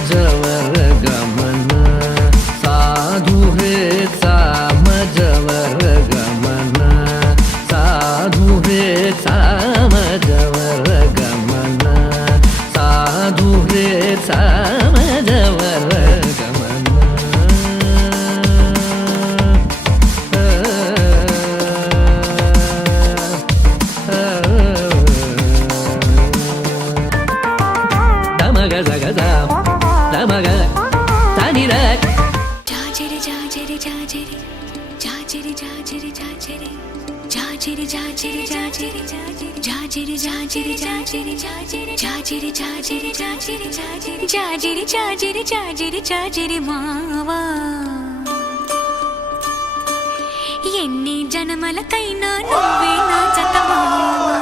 सामजवर गमन साधु हे सामजवर गमन साधु हे सामजवर गमन साधु हे सामजवर गमन दमग जगजा दमग तानिर जाजिरे जाजिरे जाजिरे जाजिरे जाजिरे जाजिरे जाजिरे जाजिरे जाजिरे जाजिरे जाजिरे जाजिरे जाजिरे जाजिरे जाजिरे जाजिरे जाजिरे जाजिरे जाजिरे మావా ఎన్ని జన్మలకైనా నువ్వే నా జత మావా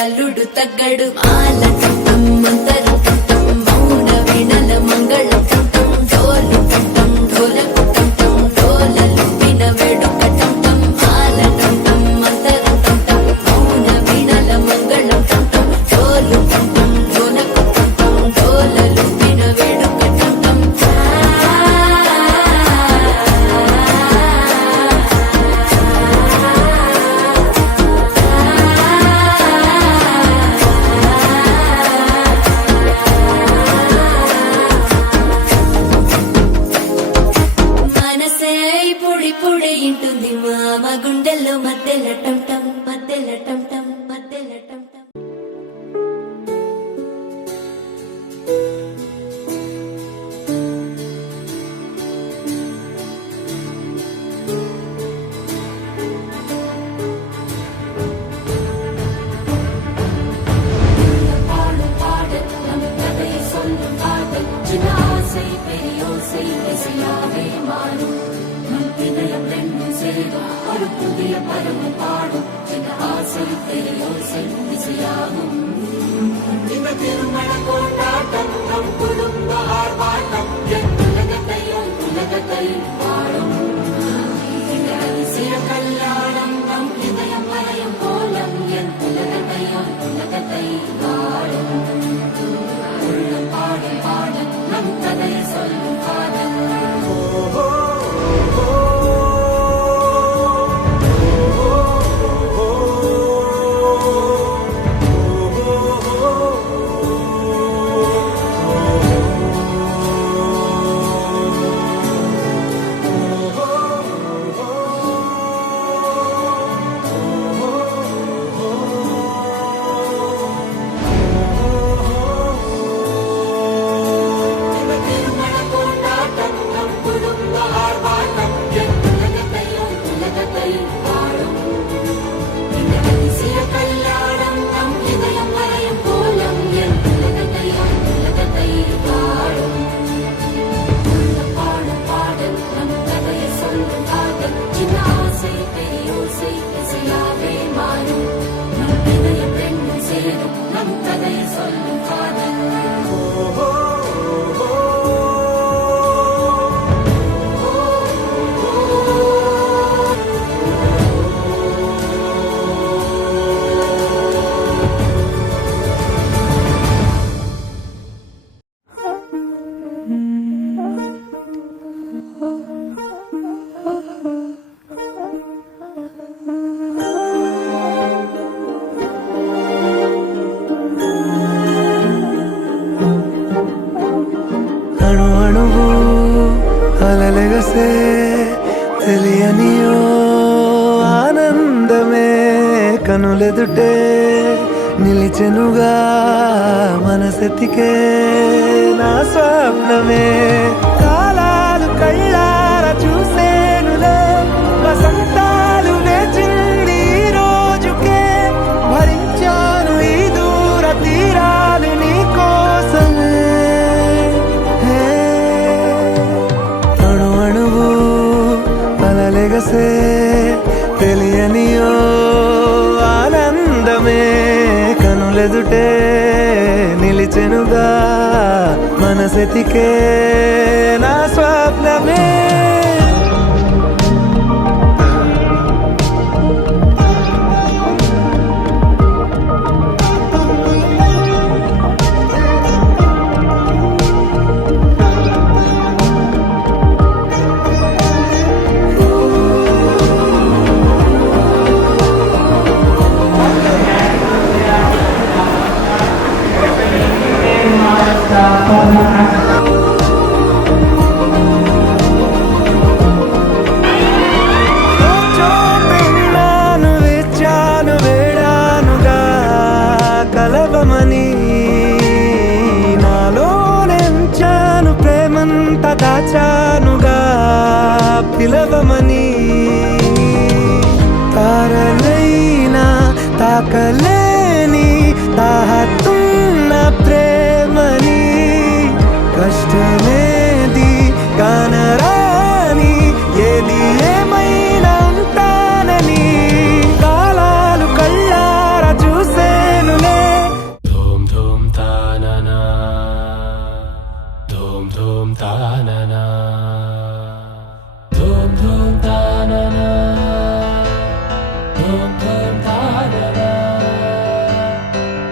అల్లుడు తగ్గడు మాల కట్టం మంతర కట్టం మౌన వీణల మంగళ కట్టం డోలు కట్టం డోలకు కట్టం డోలలు విన వేడుక కట్టం మాల కట్టం మంతర కట్టం మౌన వీణల మంగళ కట్టం డోలు కట్టం డోలకు కట్టం డోలలు విన వేడుక కట్టం పొడి ఇంటుంది మామ గుండెల్లో మధ్యల టంటం మధ్యల టంటం మధ్యల టంటం புதிய பருவம் பாடும் என் ஆசை பெரியோசை இசையாகும் இந்த திருமண கொண்டாட்டம் நம் குடும்ப ஆர்ப்பாட்டம் என் உலகத்தை பாடும் இந்த அதிசய கல்யாணம் நம் இதயம் மறையும் கோலம் என் உலகத்தை பாடும் உள்ளம் பாடும் பாடல் நம் கதையை சொல்லும் காதல் కనులెదుటే నిలిచెనుగా మనసెతికే నా స్వప్నమే కాలాలు కళ్ళార చూసేనులే వసంతాలు వేచింది ఈ రోజుకే భరించాను ఈ దూర తీరాలు నీ కోసమే అణు అణువు అలలెగసే తెలియనియో ఆనందమే కనులెదుటే నిలిచెనుగా మనసెతికే నా స్వప్నమే చోపెన్నాను వెచ్చాను వేడానుగా కలవమని నాలోనెంచాను ప్రేమంత దాచానుగా పిలవమని తారలైనా తాకలేని తాహతున్న ప్రేమని కష్టమేది కానరాని ఏది ఏమైనా ఉంటానని కాలాలు కళ్ళార చూసేనులే ధూమ్ ధూమ్ తాననా ధూమ్ ధూమ్ తాననా ధూమ్ ధూమ్ తాననా ధూమ్ ధూమ్ తాననా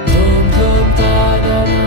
ధూమ్ ధూమ్ తాననా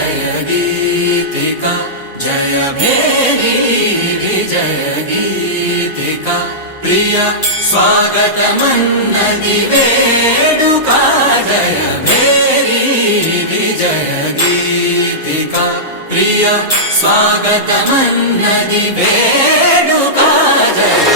విజయ గీతిక జయ భేరీ విజయ గీతిక ప్రియ స్వాగతమన్నది వేడుక జయ భేరీ విజయ గీతిక ప్రియ స్వాగతమన్నది వేడుక జయ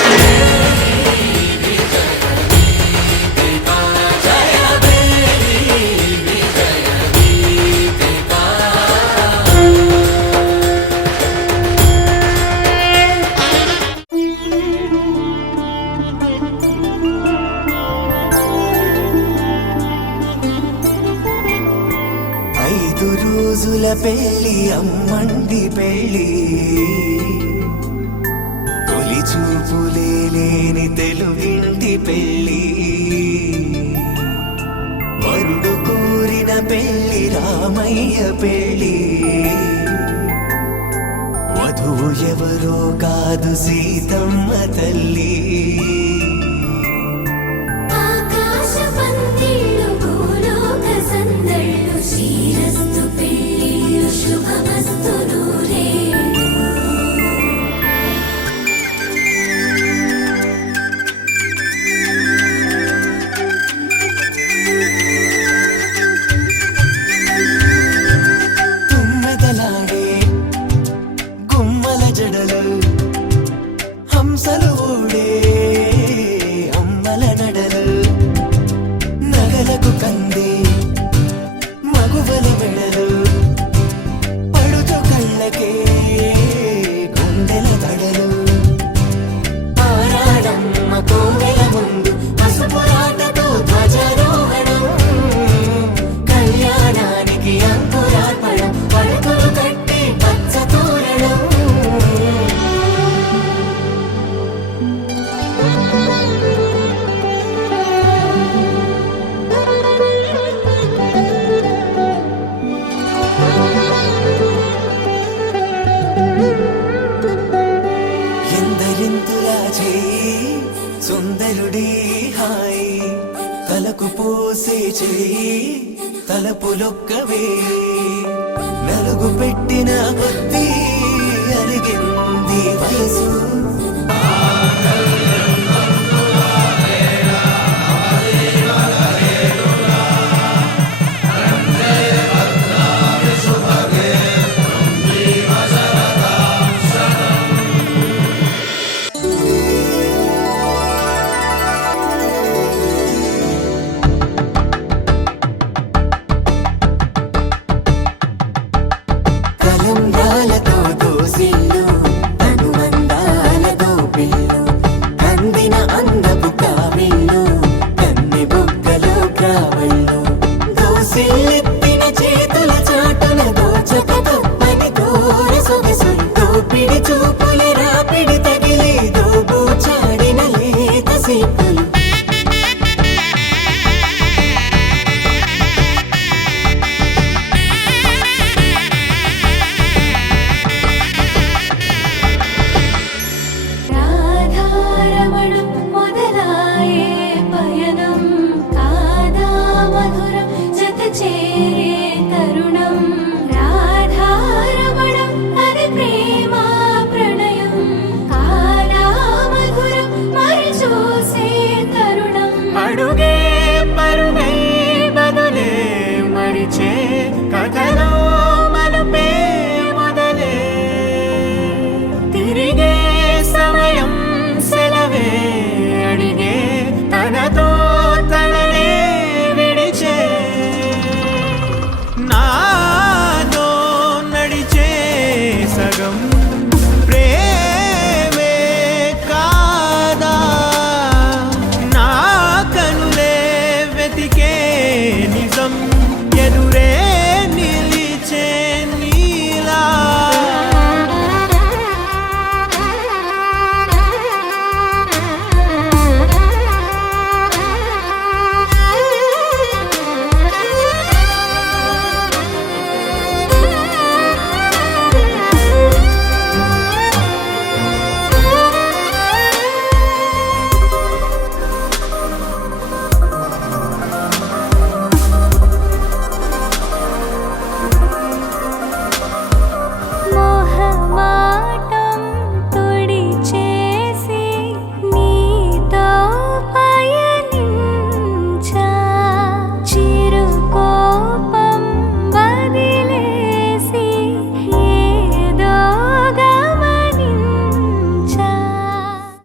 రోజుల పెళ్ళి అమ్మండి పెళ్ళి తొలి చూపులే లేని తెలుగింటి పెళ్ళి వరుడు కోరిన పెళ్ళి రామయ్య పెళ్ళి వధువు ఎవరో కాదు సీతమ్మ తల్లి హంసలు ఊడే అమ్మల నడలు నగలకు కంది మగువల మెడలు పడుచు కళ్ళకే గుండెల దడలు ఆరాడమ్మ కోవెల ముందు పసుపురాటతో ధ్వజారోహణం కళ్యాణానికి అంకురార్పణం పడకలు కట్టి పచ్చ తోరణం ఎందరింతులా చేయి సుందరుడి హాయి తలకు పోసే చేయి తలపులొక్కవే నలుగు పెట్టిన కొద్దీ అరిగింది వయసు కలంబ్రాలతో దోసిళ్ళు అనుబంధాలతో పిల్లు కందిన అందపు కావిళ్ళు కన్నె బొగ్గలో కావళ్ళు దోసిళ్ళెత్తిన చేతుల చాటున దోచక తప్పని దూర సొగసులు దోపిడి చూపుల రాపిడి తగిలి దోబూచాడిన లేత సీపులు అడుగే పరుగై బదులే మరిచే కథలో